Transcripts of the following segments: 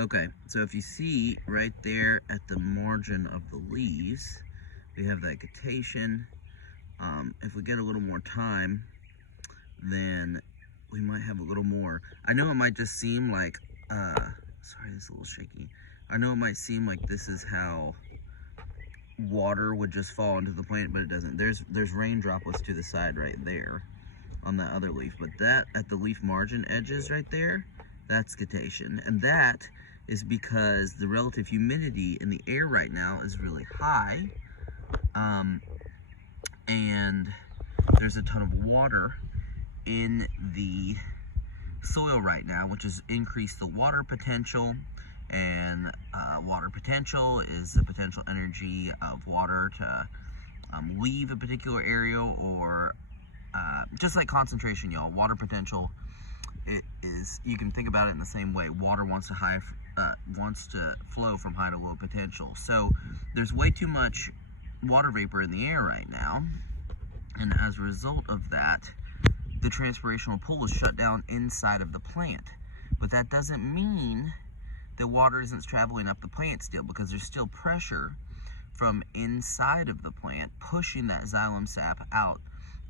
Okay, so if you see right there at the margin of the leaves, we have vegetation. If we get a little more time, then we might have a little more. I know it might just seem like, sorry, this is a little shaky. I know it might seem like this is how water would just fall into the plant, but it doesn't. There's rain droplets to the side right there on that other leaf, but that at the leaf margin edges right there, that's scatation. And that is because the relative humidity in the air right now is really high, and there's a ton of water in the soil right now, which has increased the water potential. And water potential is the potential energy of water to leave a particular area, or just like concentration, y'all. Water potential, it is, you can think about it in the same way. Water wants to flow from high to low potential. So there's way too much water vapor in the air right now, and as a result of that, the transpirational pull is shut down inside of the plant. But that doesn't mean that water isn't traveling up the plant still, because there's still pressure from inside of the plant pushing that xylem sap out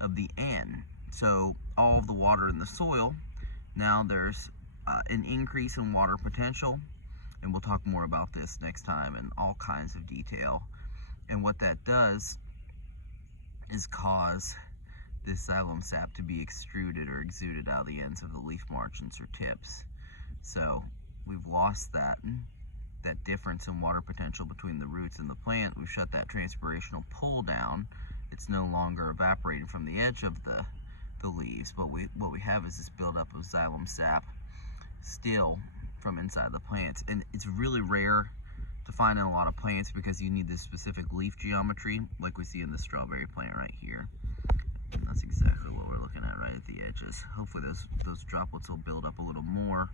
of the N. So all of the water in the soil, now there's an increase in water potential, and we'll talk more about this next time in all kinds of detail. And what that does is cause this xylem sap to be extruded or exuded out of the ends of the leaf margins or tips. So we've lost that difference in water potential between the roots and the plant. We've shut that transpirational pull down. It's no longer evaporating from the edge of the leaves, but what we have is this buildup of xylem sap still from inside the plants. And it's really rare to find in a lot of plants because you need this specific leaf geometry, like we see in the strawberry plant right here. And that's exactly what we're looking at right at the edges. Hopefully those droplets will build up a little more,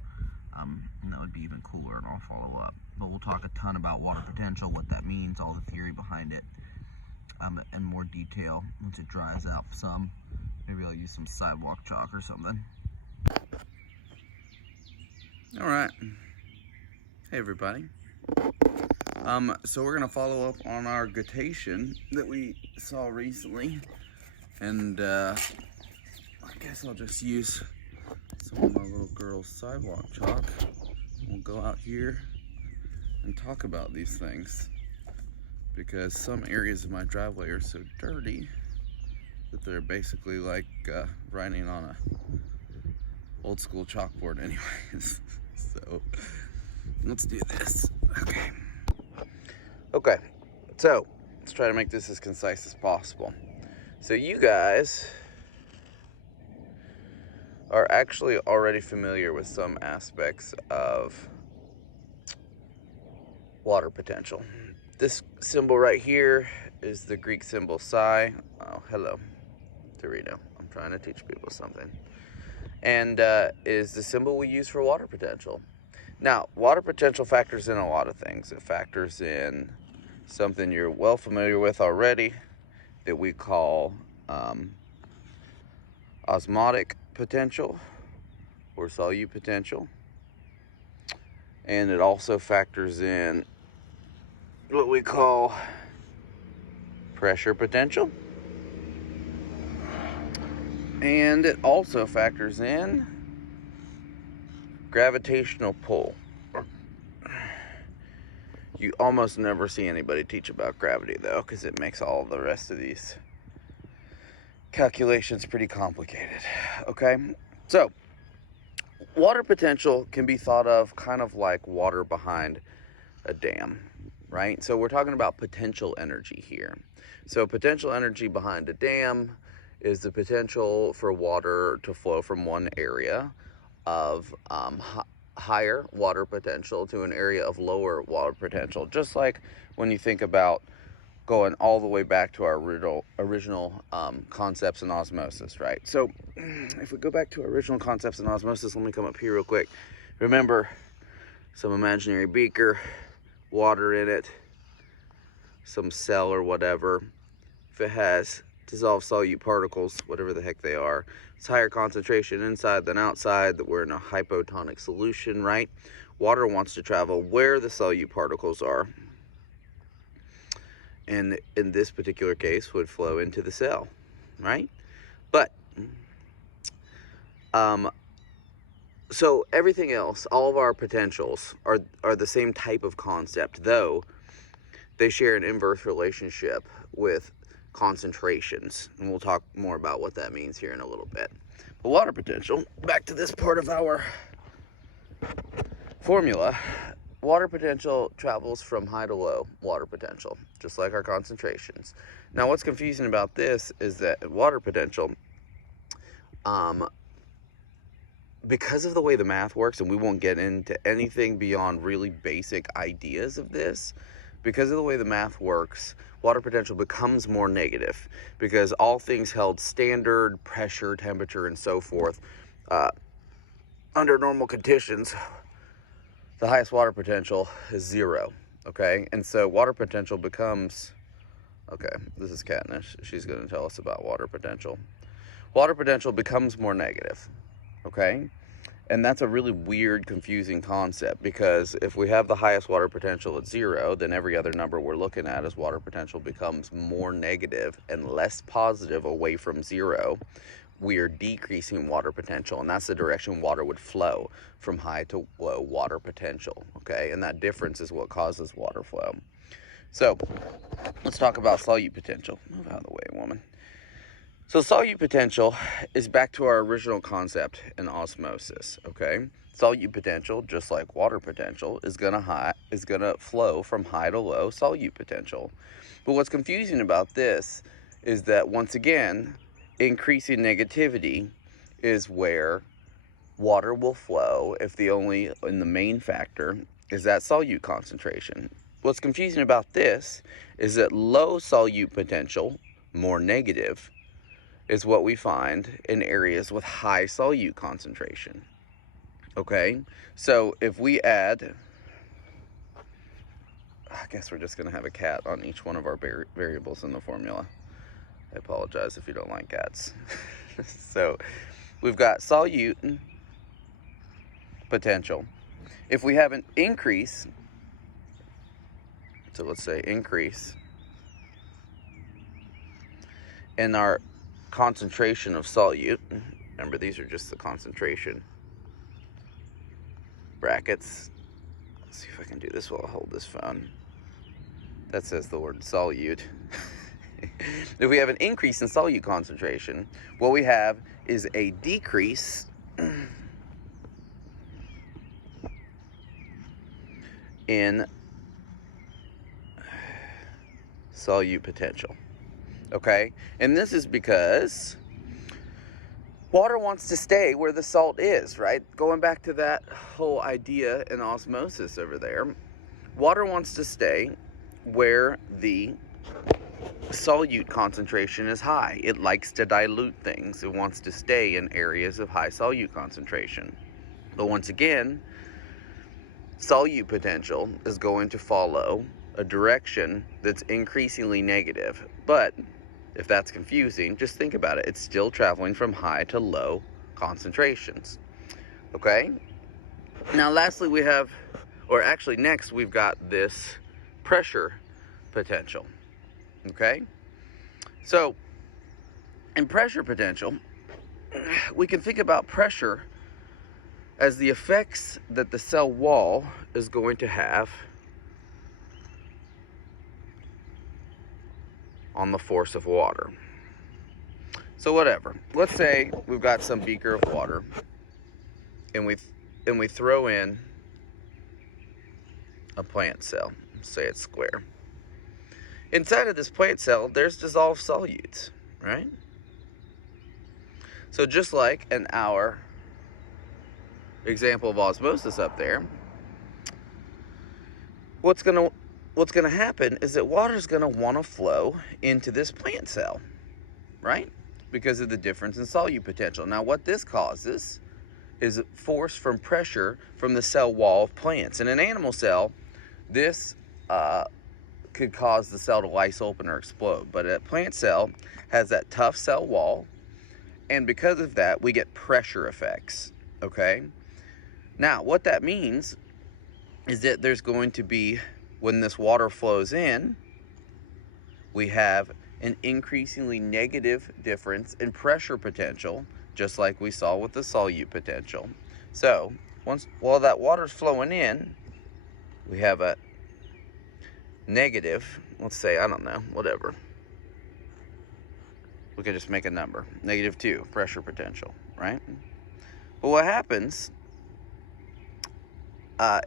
and that would be even cooler, and I'll follow up. But we'll talk a ton about water potential, what that means, all the theory behind it, and more detail once it dries out some. Maybe I'll use some sidewalk chalk or something. All right. Hey everybody. So we're gonna follow up on our guttation that we saw recently. And I guess I'll just use some of my little girl's sidewalk chalk. We'll go out here and talk about these things, because some areas of my driveway are so dirty that they're basically like writing on a old school chalkboard anyways. So let's do this. Okay, so let's try to make this as concise as possible. So you guys are actually already familiar with some aspects of water potential. This symbol right here is the Greek symbol psi. Oh, hello, Torino. I'm trying to teach people something. And is the symbol we use for water potential. Now, water potential factors in a lot of things. It factors in something you're well familiar with already that we call osmotic potential or solute potential, and it also factors in what we call pressure potential, and it also factors in gravitational pull. You almost never see anybody teach about gravity though, because it makes all the rest of these calculations pretty complicated. Okay, so water potential can be thought of kind of like water behind a dam, right? So we're talking about potential energy here. So potential energy behind a dam is the potential for water to flow from one area of higher water potential to an area of lower water potential. Just like when you think about going all the way back to our original concepts in osmosis, right? So if we go back to our original concepts in osmosis, let me come up here real quick. Remember, some imaginary beaker, water in it, some cell or whatever. If it has dissolved solute particles, whatever the heck they are, it's higher concentration inside than outside, that we're in a hypotonic solution, right? Water wants to travel where the solute particles are, and in this particular case would flow into the cell, right? But so everything else, all of our potentials are the same type of concept, though they share an inverse relationship with concentrations, and we'll talk more about what that means here in a little bit. But water potential, back to this part of our formula, water potential travels from high to low water potential, just like our concentrations. Now, what's confusing about this is that water potential, because of the way the math works, and we won't get into anything beyond really basic ideas of this, because of the way the math works, water potential becomes more negative, because all things held standard, pressure, temperature, and so forth, under normal conditions, the highest water potential is 0, okay? And so water potential becomes, okay, this is Katniss. She's going to tell us about water potential. Water potential becomes more negative, okay? And that's a really weird, confusing concept, because if we have the highest water potential at 0, then every other number we're looking at as water potential becomes more negative and less positive away from 0. We are decreasing water potential, and that's the direction water would flow, from high to low water potential, okay? And that difference is what causes water flow. So let's talk about solute potential. Move out of the way, woman. So solute potential is back to our original concept in osmosis, okay? Solute potential, just like water potential, is gonna flow from high to low solute potential. But what's confusing about this is that, once again, increasing negativity is where water will flow if the main factor is that solute concentration. What's confusing about this is that low solute potential, more negative, is what we find in areas with high solute concentration. Okay, so if we add, I guess we're just going to have a cat on each one of our variables in the formula. I apologize if you don't like cats. So we've got solute potential. If we have an increase, so let's say increase in our concentration of solute, remember these are just the concentration brackets. Let's see if I can do this while I hold this phone. That says the word solute. If we have an increase in solute concentration, what we have is a decrease in solute potential. Okay? And this is because water wants to stay where the salt is, right? Going back to that whole idea in osmosis over there, water wants to stay where the solute concentration is high. It likes to dilute things. It wants to stay in areas of high solute concentration. But once again, solute potential is going to follow a direction that's increasingly negative. But if that's confusing, just think about it. It's still traveling from high to low concentrations. Okay? Now lastly we have, or actually next we've got this pressure potential. Okay? So in pressure potential, we can think about pressure as the effects that the cell wall is going to have on the force of water. So whatever, let's say we've got some beaker of water, and we throw in a plant cell. Say it's square. Inside of this plant cell, there's dissolved solutes, right? So just like in our example of osmosis up there, what's gonna happen is that water's gonna want to flow into this plant cell, right? Because of the difference in solute potential. Now what this causes is force from pressure from the cell wall of plants. In an animal cell, this could cause the cell to lyse open or explode. But a plant cell has that tough cell wall, and because of that, we get pressure effects, okay? Now, what that means is that there's going to be, when this water flows in, we have an increasingly negative difference in pressure potential, just like we saw with the solute potential. So while that water's flowing in, we have a negative, let's say, I don't know, whatever. We could just make a number, -2 pressure potential, right? But what happens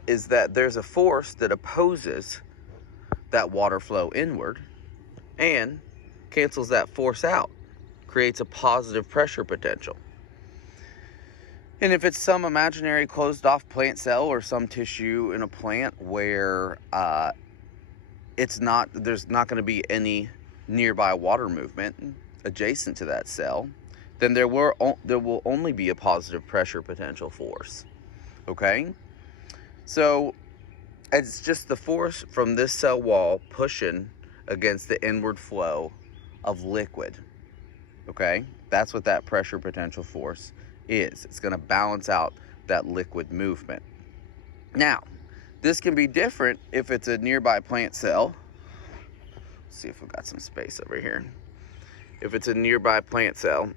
is that there's a force that opposes that water flow inward and cancels that force out, creates a positive pressure potential. And if it's some imaginary closed off plant cell or some tissue in a plant where there's not going to be any nearby water movement adjacent to that cell, then there will only be a positive pressure potential force. Okay? So it's just the force from this cell wall pushing against the inward flow of liquid. Okay? That's what that pressure potential force is. It's going to balance out that liquid movement. Now, this can be different if it's a nearby plant cell. Let's see if we've got some space over here. If it's a nearby plant cell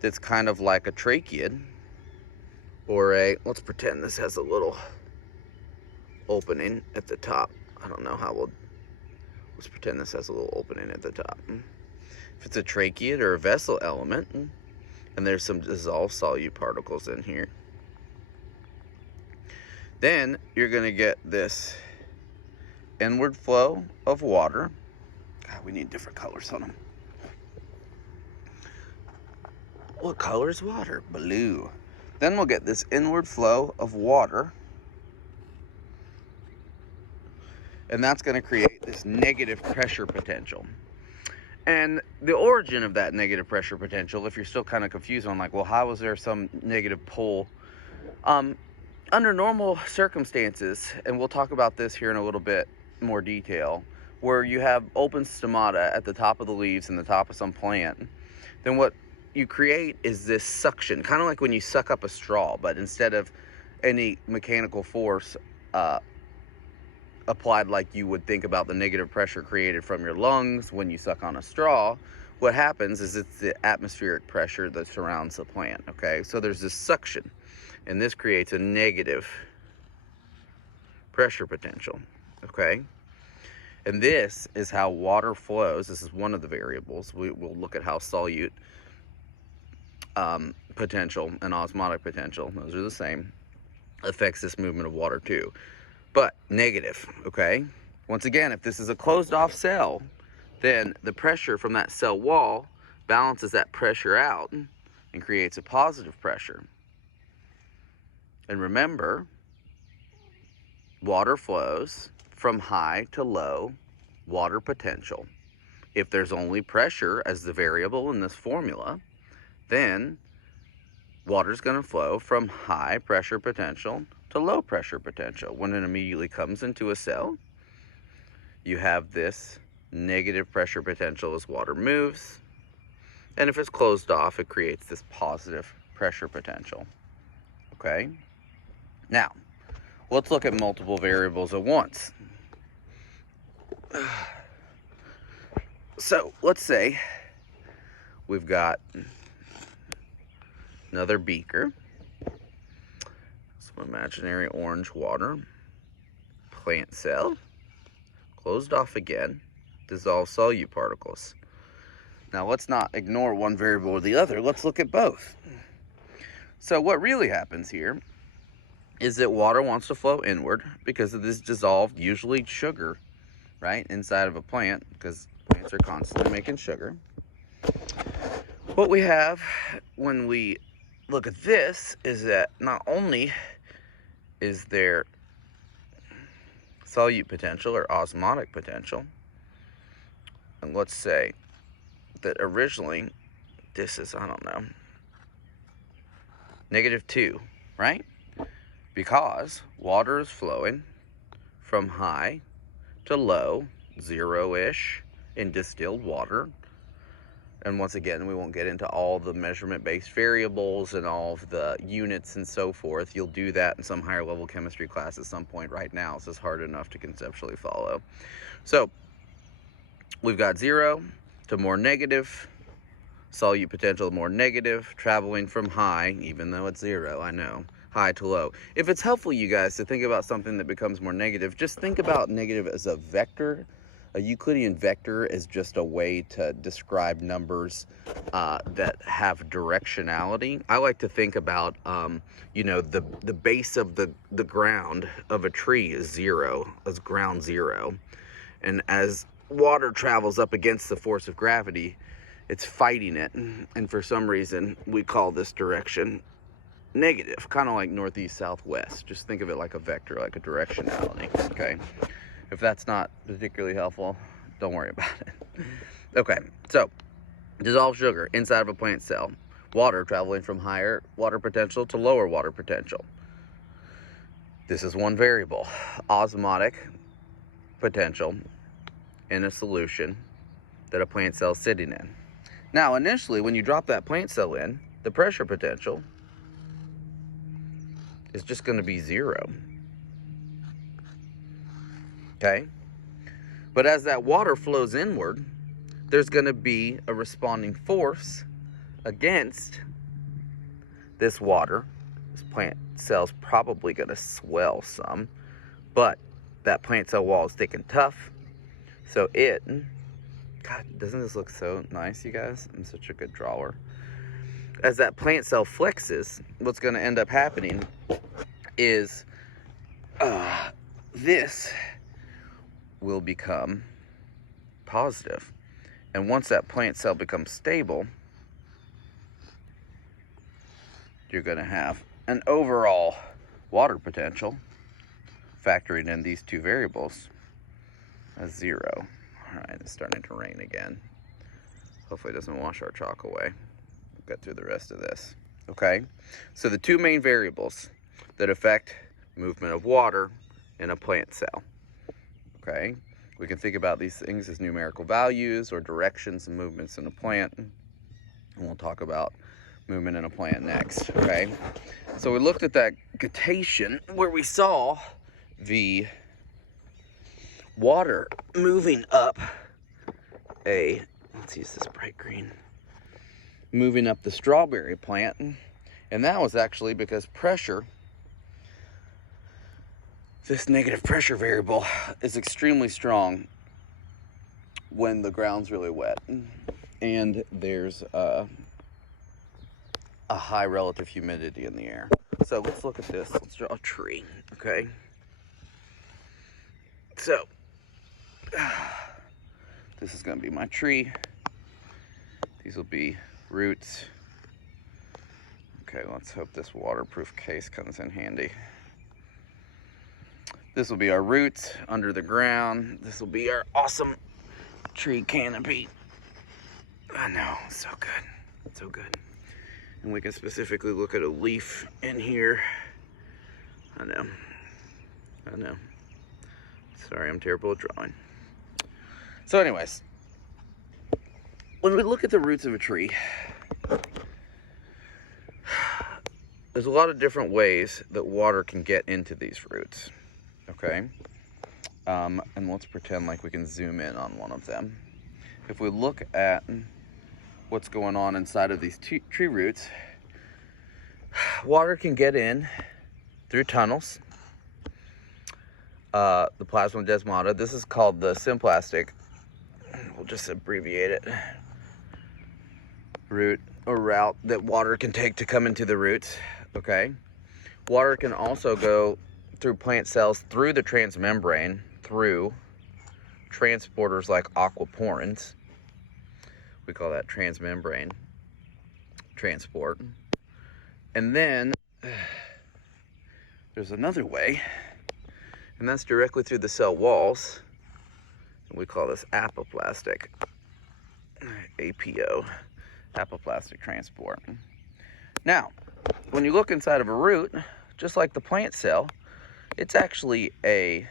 that's kind of like a tracheid, or let's pretend this has a little opening at the top. I don't know how let's pretend this has a little opening at the top. If it's a tracheid or a vessel element, and there's some dissolved solute particles in here, then you're going to get this inward flow of water. God, we need different colors on them. What color is water? Blue. Then we'll get this inward flow of water, and that's going to create this negative pressure potential. And the origin of that negative pressure potential, if you're still kind of confused on like, well, how is there some negative pull? Under normal circumstances, and we'll talk about this here in a little bit more detail, where you have open stomata at the top of the leaves and the top of some plant, then what you create is this suction, kind of like when you suck up a straw, but instead of any mechanical force applied like you would think about the negative pressure created from your lungs when you suck on a straw, what happens is it's the atmospheric pressure that surrounds the plant, okay? So there's this suction, and this creates a negative pressure potential, okay? And this is how water flows. This is one of the variables. We'll look at how solute potential and osmotic potential, those are the same, affects this movement of water too. But negative, okay? Once again, if this is a closed off cell, then the pressure from that cell wall balances that pressure out and creates a positive pressure. And remember, water flows from high to low water potential. If there's only pressure as the variable in this formula, then water's going to flow from high pressure potential to low pressure potential. When it immediately comes into a cell, you have this negative pressure potential as water moves, and if it's closed off, it creates this positive pressure potential. Okay? Now, let's look at multiple variables at once. So, let's say we've got another beaker, some imaginary orange water, plant cell, closed off again, dissolved solute particles. Now let's not ignore one variable or the other, let's look at both. So what really happens here is that water wants to flow inward because of this dissolved, usually sugar, right, inside of a plant, because plants are constantly making sugar. What we have when we look at this is that not only is there solute potential or osmotic potential, and let's say that originally this is, I don't know, -2, right? Because water is flowing from high to low, 0-ish in distilled water, And once again, we won't get into all the measurement-based variables and all of the units and so forth. You'll do that in some higher level chemistry class at some point. Right now, it's just hard enough to conceptually follow. So we've got 0 to more negative, solute potential more negative, traveling from high, even though it's 0, I know, high to low. If it's helpful, you guys, to think about something that becomes more negative, just think about negative as a vector. A Euclidean vector is just a way to describe numbers that have directionality. I like to think about, you know, the base of the ground of a tree is 0, as ground 0. And as water travels up against the force of gravity, it's fighting it. And for some reason, we call this direction negative, kind of like northeast, southwest. Just think of it like a vector, like a directionality, okay? If that's not particularly helpful, don't worry about it. Okay, so dissolved sugar inside of a plant cell. Water traveling from higher water potential to lower water potential. This is one variable. Osmotic potential in a solution that a plant cell is sitting in. Now, initially, when you drop that plant cell in, the pressure potential is just going to be 0. Okay? But as that water flows inward, there's going to be a responding force against this water. This plant cell's probably going to swell some, but that plant cell wall is thick and tough, so it, God, doesn't this look so nice, you guys? I'm such a good drawer. As that plant cell flexes, what's going to end up happening is this will become positive. And once that plant cell becomes stable, you're going to have an overall water potential, factoring in these two variables, as 0. All right, it's starting to rain again. Hopefully it doesn't wash our chalk away. We'll get through the rest of this. Okay, so the two main variables that affect movement of water in a plant cell. Okay, we can think about these things as numerical values or directions and movements in a plant. And we'll talk about movement in a plant next. Okay, so we looked at that guttation where we saw the water moving up let's use this bright green, moving up the strawberry plant. And that was actually because pressure, this negative pressure variable, is extremely strong when the ground's really wet and there's a high relative humidity in the air. So let's look at this. Let's draw a tree, okay? So this is going to be my tree. These will be roots. Okay, let's hope this waterproof case comes in handy. This will be our roots under the ground. This will be our awesome tree canopy. I know, so good, so good. And we can specifically look at a leaf in here. I know. Sorry, I'm terrible at drawing. So anyways, when we look at the roots of a tree, there's a lot of different ways that water can get into these roots, okay? And let's pretend like we can zoom in on one of them. If we look at what's going on inside of these tree roots, water can get in through tunnels. The plasmodesmata, this is called the symplastic, we'll just abbreviate it, route or route that water can take to come into the roots, okay? Water can also go through plant cells through the transmembrane, through transporters like aquaporins. We call that transmembrane transport. And then there's another way, and that's directly through the cell walls. We call this apoplastic, APO, apoplastic transport. Now, when you look inside of a root, just like the plant cell, it's actually a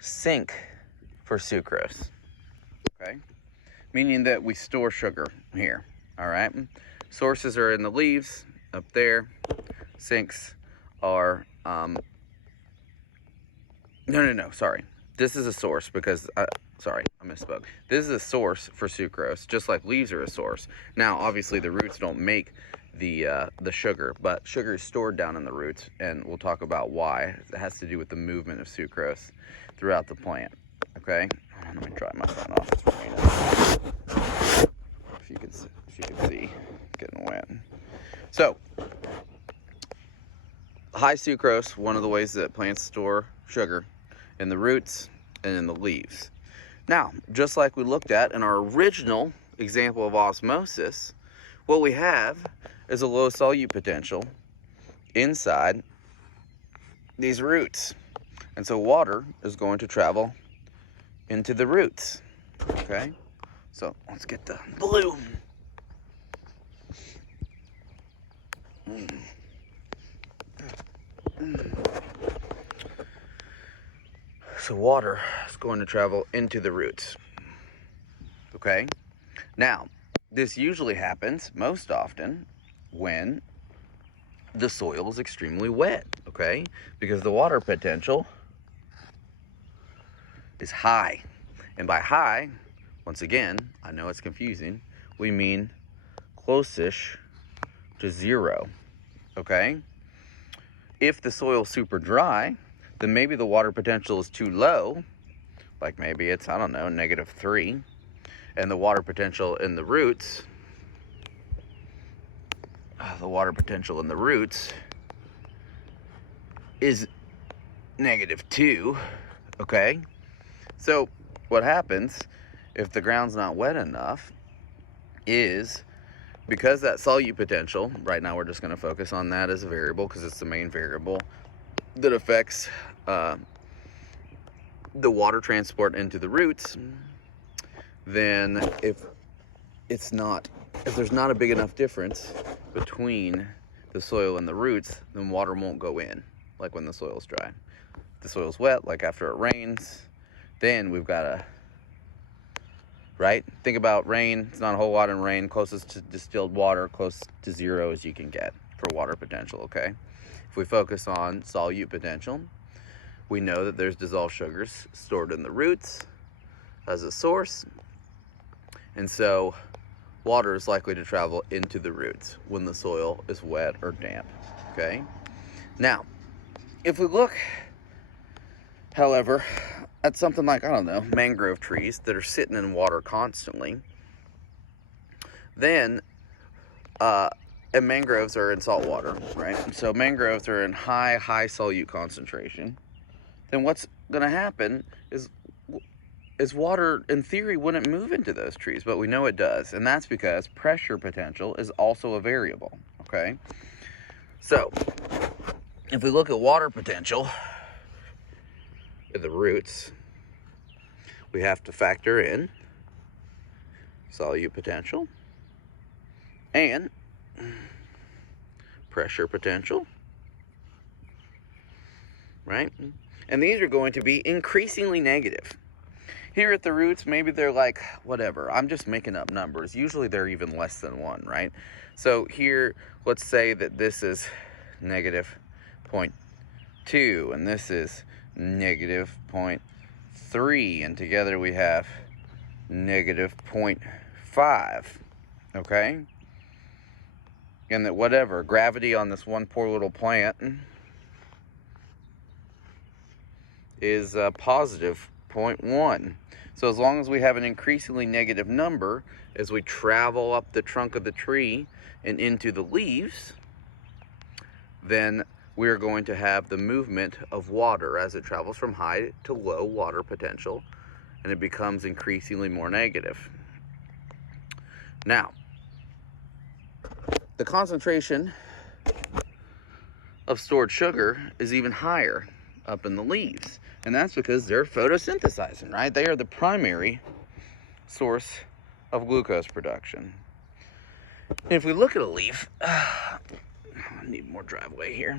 sink for sucrose, okay? Meaning that we store sugar here, all right? Sources are in the leaves, up there. Sinks are, sorry. This is a source because, sorry, I misspoke. This is a source for sucrose, just like leaves are a source. Now, obviously, the roots don't make the sugar, but sugar is stored down in the roots, and we'll talk about why. It has to do with the movement of sucrose throughout the plant, okay? Let me dry my phone off. It's raining. If you can see, getting wet. So, high sucrose, one of the ways that plants store sugar, in the roots and in the leaves. Now, just like we looked at in our original example of osmosis, what we have is a low solute potential inside these roots. And so water is going to travel into the roots, okay? So let's get the blue. So water is going to travel into the roots, okay? Now, this usually happens most often when the soil is extremely wet, okay? Because the water potential is high. And by high, once again, I know it's confusing, we mean close-ish to zero, okay? If the soil's super dry, then maybe the water potential is too low, like maybe it's, I don't know, -3, and the water potential in the roots, is -2, okay? So what happens if the ground's not wet enough is, because that solute potential, right now we're just going to focus on that as a variable because it's the main variable that affects the water transport into the roots, then if there's not a big enough difference between the soil and the roots, then water won't go in, like when the soil's dry. If the soil's wet, like after it rains, then we've got to, right? Think about rain. It's not a whole lot in rain. Closest to distilled water, close to zero as you can get for water potential, okay? If we focus on solute potential, we know that there's dissolved sugars stored in the roots as a source. And so water is likely to travel into the roots when the soil is wet or damp, okay? Now, if we look, however, at something like, I don't know, mangrove trees that are sitting in water constantly, then, and mangroves are in salt water, right? So mangroves are in high solute concentration. Then what's going to happen is water, in theory, wouldn't move into those trees, but we know it does. And that's because pressure potential is also a variable, okay? So, if we look at water potential in the roots, we have to factor in solute potential and pressure potential, right? And these are going to be increasingly negative. Here at the roots, maybe they're like, whatever, I'm just making up numbers. Usually they're even less than 1, right? So here, let's say that this is -0.2, and this is -0.3, and together we have -0.5, okay? And that whatever, gravity on this one poor little plant is positive 0.1. So as long as we have an increasingly negative number as we travel up the trunk of the tree and into the leaves, then we're going to have the movement of water as it travels from high to low water potential, and it becomes increasingly more negative. Now, the concentration of stored sugar is even higher up in the leaves. And that's because they're photosynthesizing, right? They are the primary source of glucose production. And if we look at a leaf, I need more driveway here.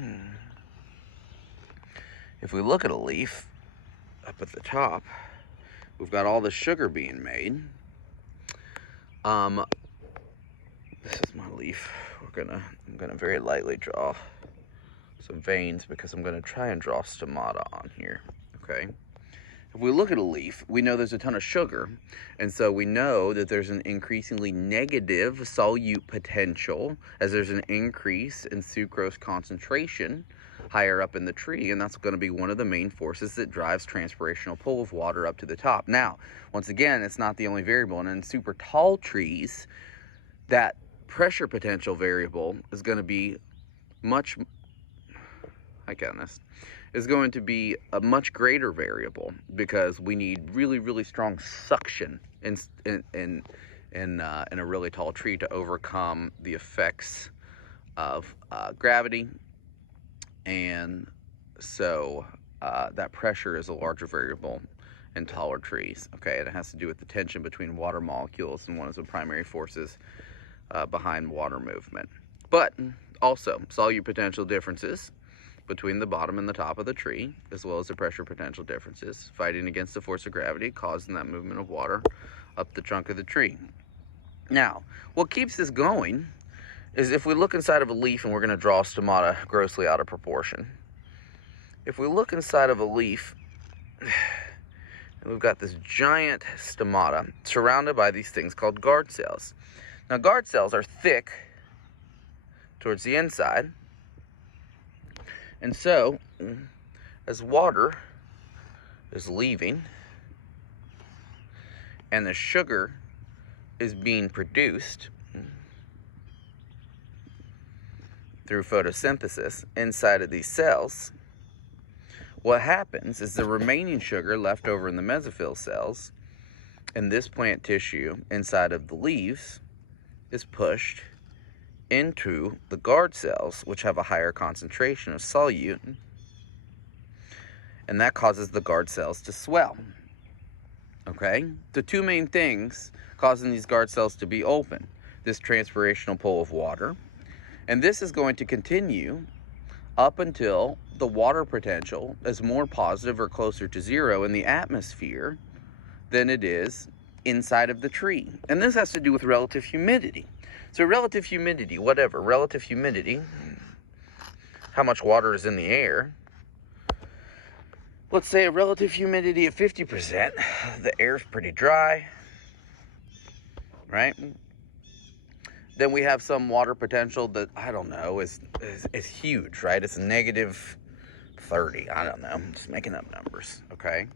If we look at a leaf up at the top, we've got all the sugar being made. This is my leaf. I'm gonna very lightly draw some veins because I'm gonna try and draw stomata on here, okay? If we look at a leaf, we know there's a ton of sugar, and so we know that there's an increasingly negative solute potential as there's an increase in sucrose concentration higher up in the tree, and that's going to be one of the main forces that drives transpirational pull of water up to the top. Now, once again, it's not the only variable, and in super tall trees, that pressure potential variable is going to be much, is going to be a much greater variable because we need really, really strong suction in a really tall tree to overcome the effects of gravity, and so that pressure is a larger variable in taller trees. Okay, and it has to do with the tension between water molecules, and one of the primary forces behind water movement. But also solute potential differences between the bottom and the top of the tree, as well as the pressure potential differences, fighting against the force of gravity, causing that movement of water up the trunk of the tree. Now, what keeps this going is if we look inside of a leaf, and we're going to draw stomata grossly out of proportion. If we look inside of a leaf, and we've got this giant stomata surrounded by these things called guard cells. Now, guard cells are thick towards the inside, and so as water is leaving and the sugar is being produced through photosynthesis inside of these cells, what happens is the remaining sugar left over in the mesophyll cells in this plant tissue inside of the leaves is pushed into the guard cells, which have a higher concentration of solute, and that causes the guard cells to swell. Okay? The two main things causing these guard cells to be open: this transpirational pull of water, and this is going to continue up until the water potential is more positive or closer to zero in the atmosphere than it is inside of the tree. And this has to do with relative humidity. So relative humidity, relative humidity, how much water is in the air. Let's say a relative humidity of 50%, the air's pretty dry, right? Then we have some water potential that, I don't know, is huge, right? It's negative 30, I don't know, I'm just making up numbers, okay?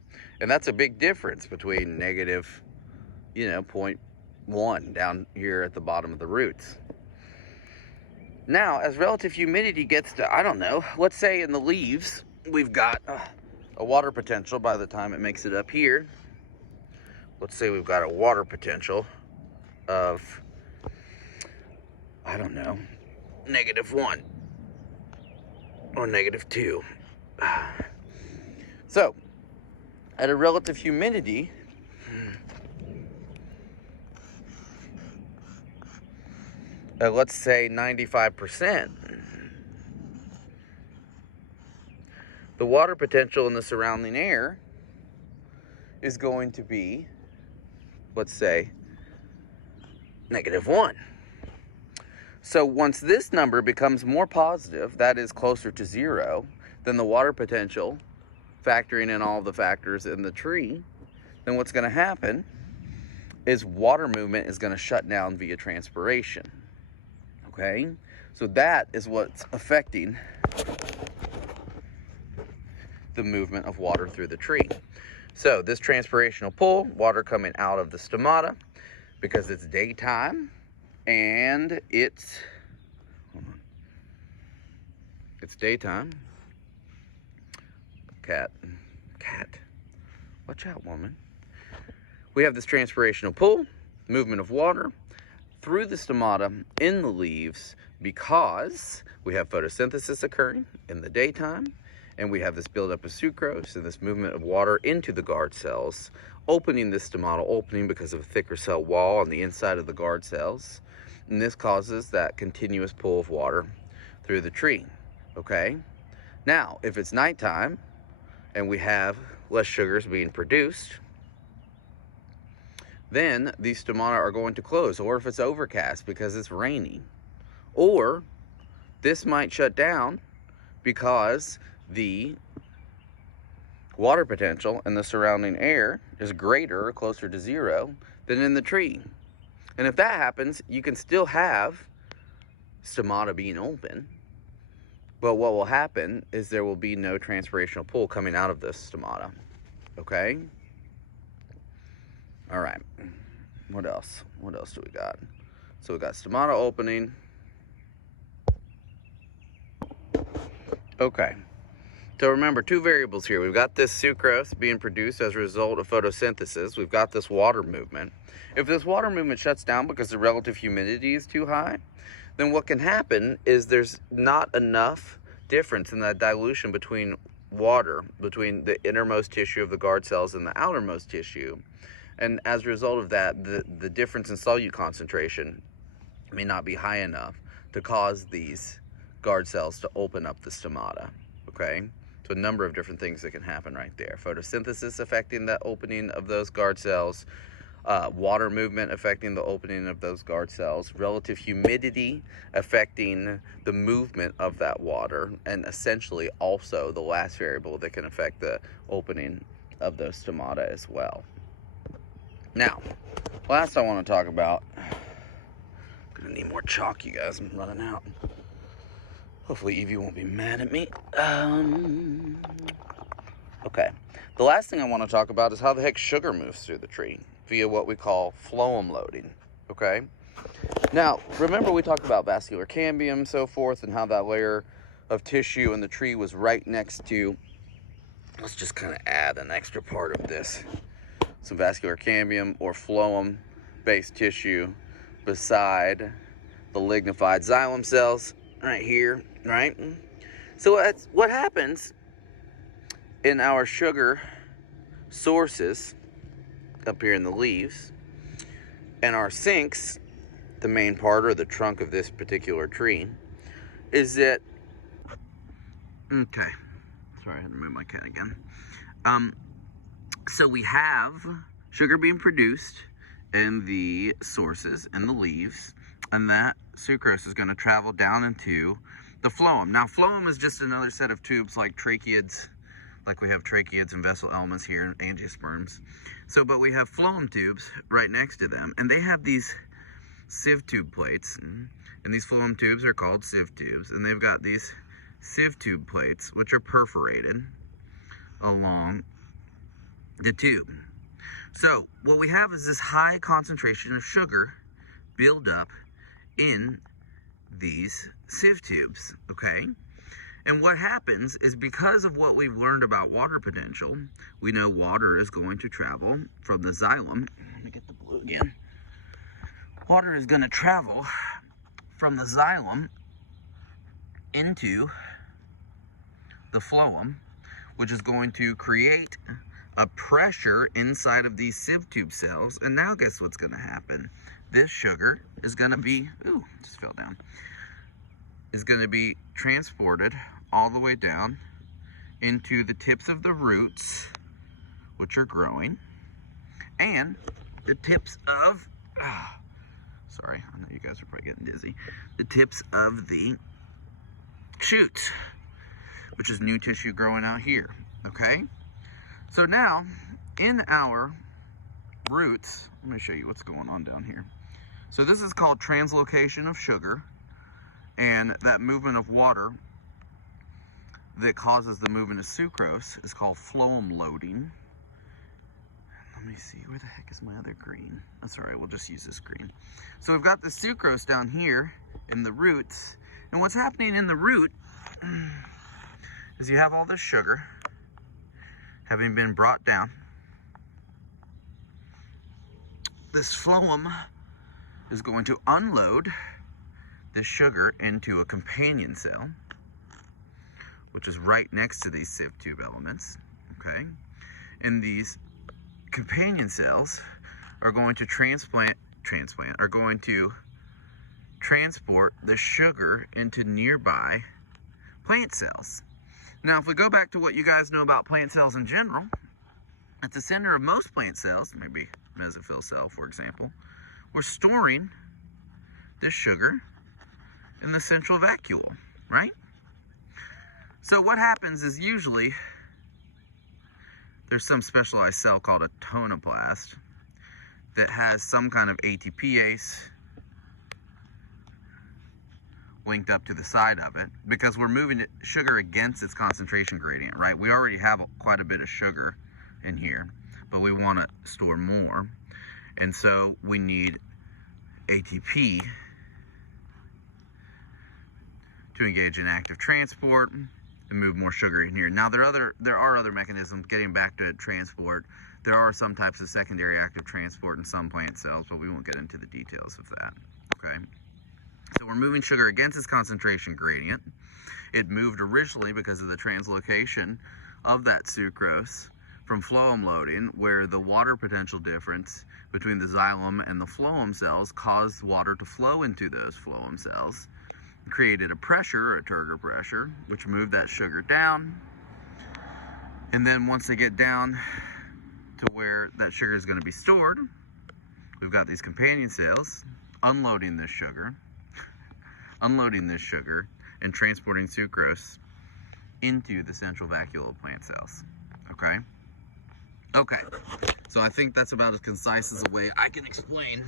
And that's a big difference between negative, 0.1 down here at the bottom of the roots. Now, as relative humidity gets to, I don't know, let's say in the leaves, we've got a water potential by the time it makes it up here. Let's say we've got a water potential of, I don't know, -1 or -2. So, at a relative humidity, let's say 95%, the water potential in the surrounding air is going to be, let's say, -1. So once this number becomes more positive, that is closer to zero, than the water potential, factoring in all the factors in the tree, then what's going to happen is water movement is going to shut down via transpiration. Okay? So that is what's affecting the movement of water through the tree. So this transpirational pull, water coming out of the stomata, because it's daytime and it's daytime. Cat, watch out, woman. We have this transpirational pull, movement of water through the stomata in the leaves, because we have photosynthesis occurring in the daytime, and we have this buildup of sucrose and this movement of water into the guard cells, opening the stomatal opening because of a thicker cell wall on the inside of the guard cells, and this causes that continuous pull of water through the tree. Okay? Now, if it's nighttime and we have less sugars being produced, then these stomata are going to close, or if it's overcast because it's raining, or this might shut down because the water potential in the surrounding air is greater or closer to zero than in the tree. And if that happens, you can still have stomata being open, but what will happen is there will be no transpirational pull coming out of this stomata. Okay? All right. What else? What else do we got? So we got stomata opening. Okay. So remember, two variables here. We've got this sucrose being produced as a result of photosynthesis. We've got this water movement. If this water movement shuts down because the relative humidity is too high, then what can happen is there's not enough difference in that dilution between water, between the innermost tissue of the guard cells and the outermost tissue. And as a result of that, the difference in solute concentration may not be high enough to cause these guard cells to open up the stomata. Okay? So a number of different things that can happen right there. Photosynthesis affecting the opening of those guard cells, water movement affecting the opening of those guard cells, relative humidity affecting the movement of that water, and essentially also the last variable that can affect the opening of those stomata as well. Now, last I want to talk about, I'm gonna need more chalk, you guys, I'm running out. Hopefully Evie won't be mad at me. Okay, the last thing I want to talk about is how the heck sugar moves through the tree via what we call phloem loading. Okay, now remember we talked about vascular cambium, so forth, and how that layer of tissue in the tree was right next to, let's just kind of add an extra part of this, some vascular cambium or phloem based tissue beside the lignified xylem cells right here, right? So what happens in our sugar sources up here in the leaves and our sinks, the main part or the trunk of this particular tree, is that, okay, sorry, I had to move my cat again. So we have sugar being produced in the sources and the leaves, and that sucrose is going to travel down into the phloem. Now, phloem is just another set of tubes like tracheids, like we have tracheids and vessel elements here and angiosperms. So, but we have phloem tubes right next to them, and they have these sieve tube plates, and these phloem tubes are called sieve tubes, and they've got these sieve tube plates which are perforated along the tube. So what we have is this high concentration of sugar build up in these sieve tubes, okay? And what happens is, because of what we've learned about water potential, we know water is going to travel from the xylem. Let me get the blue again. Water is going to travel from the xylem into the phloem, which is going to create a pressure inside of these sieve tube cells. And now guess what's going to happen? This sugar is going to be, ooh, just fell down, is going to be transported all the way down into the tips of the roots, which are growing, and the tips of, sorry, I know you guys are probably getting dizzy, the tips of the shoots, which is new tissue growing out here, okay? So now, in our roots, let me show you what's going on down here. So this is called translocation of sugar, and that movement of water that causes the movement of sucrose is called phloem loading. Let me see, where the heck is my other green? That's all right, we'll just use this green. So we've got the sucrose down here in the roots, and what's happening in the root is you have all this sugar having been brought down. This phloem is going to unload this sugar into a companion cell, which is right next to these sieve tube elements, okay? And these companion cells are going to are going to transport the sugar into nearby plant cells. Now, if we go back to what you guys know about plant cells in general, at the center of most plant cells, maybe mesophyll cell, for example, we're storing this sugar in the central vacuole, right? So what happens is usually there's some specialized cell called a tonoplast that has some kind of ATPase linked up to the side of it, because we're moving sugar against its concentration gradient, right? We already have quite a bit of sugar in here, but we want to store more, and so we need ATP to engage in active transport and move more sugar in here. Now there are other mechanisms getting back to transport. There are some types of secondary active transport in some plant cells, but we won't get into the details of that, okay? So we're moving sugar against its concentration gradient. It moved originally because of the translocation of that sucrose from phloem loading, where the water potential difference between the xylem and the phloem cells caused water to flow into those phloem cells, created a pressure, or a turgor pressure, which moved that sugar down. And then once they get down to where that sugar is going to be stored, we've got these companion cells unloading this sugar and transporting sucrose into the central vacuole of plant cells. Okay? Okay, so I think that's about as concise as a way I can explain.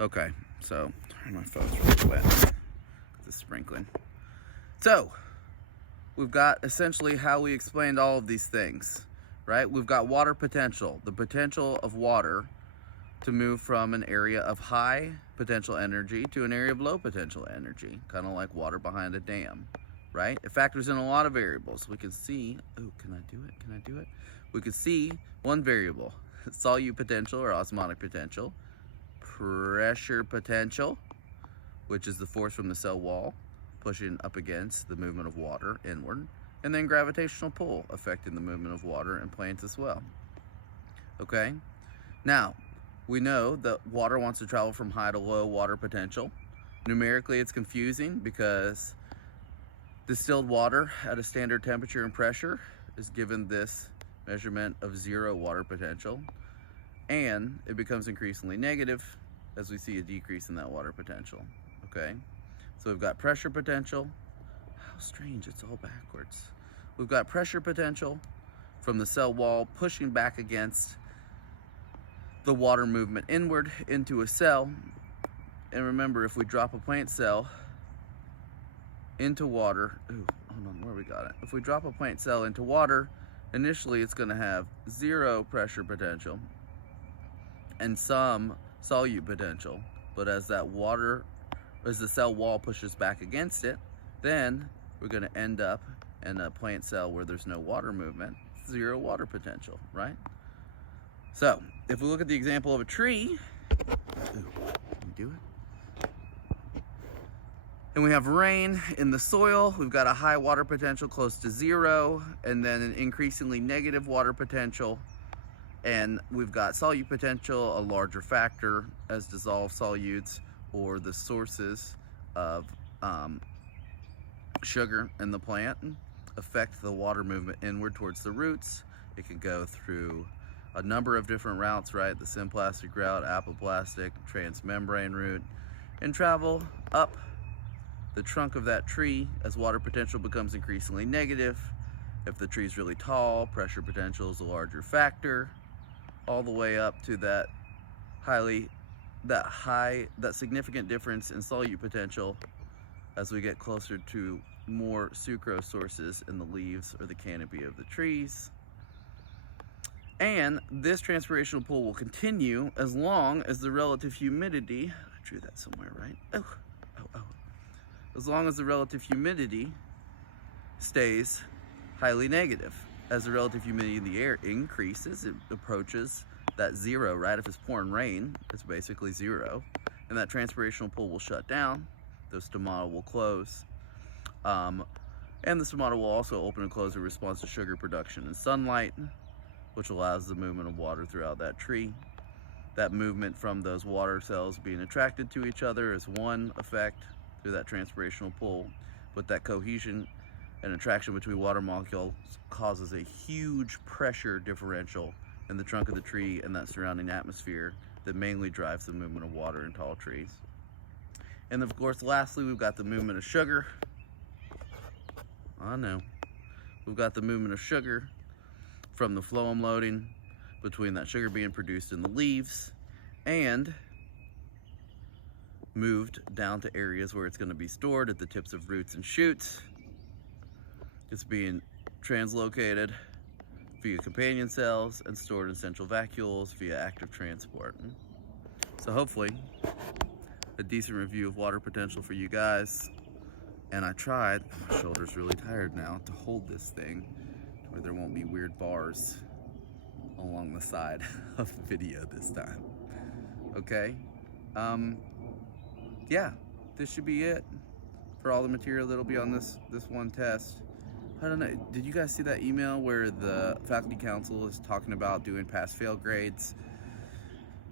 Okay, so my phone's really wet because it's sprinkling. So we've got essentially how we explained all of these things, right? We've got water potential, the potential of water to move from an area of high potential energy to an area of low potential energy, kind of like water behind a dam, right? It factors in a lot of variables. We can see, oh, can I do it? We can see one variable, solute potential or osmotic potential, pressure potential, which is the force from the cell wall pushing up against the movement of water inward, and then gravitational pull affecting the movement of water in plants as well. Okay, now we know that water wants to travel from high to low water potential. Numerically, it's confusing because distilled water at a standard temperature and pressure is given this measurement of 0 water potential, and it becomes increasingly negative as we see a decrease in that water potential. Okay, so we've got pressure potential. How strange, it's all backwards. We've got pressure potential from the cell wall pushing back against the water movement inward into a cell. And remember, if we drop a plant cell into water, ooh, hold on, where we got it? If we drop a plant cell into water, initially it's going to have 0 pressure potential and some solute potential. But as the cell wall pushes back against it, then we're going to end up in a plant cell where there's no water movement, 0 water potential, right? So if we look at the example of a tree, ooh, can we do it? And we have rain in the soil, we've got a high water potential close to 0, and then an increasingly negative water potential. And we've got solute potential, a larger factor, as dissolved solutes or the sources of sugar in the plant affect the water movement inward towards the roots. It can go through a number of different routes, right? The symplastic route, apoplastic, transmembrane route, and travel up the trunk of that tree as water potential becomes increasingly negative. If the tree's really tall, pressure potential is a larger factor, all the way up to that significant difference in solute potential as we get closer to more sucrose sources in the leaves or the canopy of the trees. And this transpirational pull will continue as long as the relative humidity, I drew that somewhere, right? Oh. As long as the relative humidity stays highly negative. As the relative humidity in the air increases, it approaches that 0, right? If it's pouring rain, it's basically 0. And that transpirational pull will shut down, the stomata will close. And the stomata will also open and close in response to sugar production and sunlight, which allows the movement of water throughout that tree. That movement from those water cells being attracted to each other is one effect through that transpirational pull, but that cohesion An attraction between water molecules causes a huge pressure differential in the trunk of the tree and that surrounding atmosphere that mainly drives the movement of water in tall trees. And of course, lastly, we've got the movement of sugar. I know. We've got the movement of sugar from the phloem loading between that sugar being produced in the leaves and moved down to areas where it's going to be stored at the tips of roots and shoots. It's being translocated via companion cells and stored in central vacuoles via active transport. So hopefully a decent review of water potential for you guys. And I tried, my shoulder's really tired now, to hold this thing where there won't be weird bars along the side of the video this time. Okay, yeah, this should be it for all the material that'll be on this one test. I don't know, did you guys see that email where the faculty council is talking about doing pass-fail grades?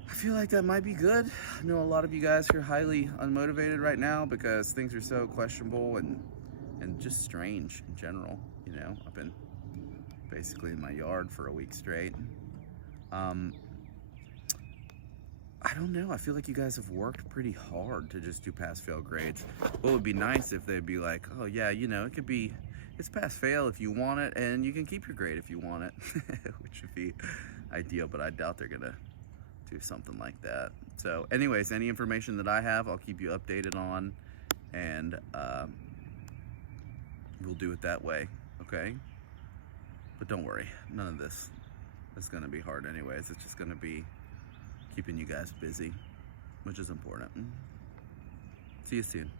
I feel like that might be good. I know a lot of you guys are highly unmotivated right now because things are so questionable and just strange in general. You know, I've been basically in my yard for a week straight. I don't know, I feel like you guys have worked pretty hard to just do pass-fail grades. What would be nice if they'd be like, oh yeah, you know, it's pass-fail if you want it, and you can keep your grade if you want it, which would be ideal, but I doubt they're gonna do something like that. So anyways, any information that I have, I'll keep you updated on, and we'll do it that way, okay? But don't worry, none of this is gonna be hard anyways. It's just gonna be keeping you guys busy, which is important. See you soon.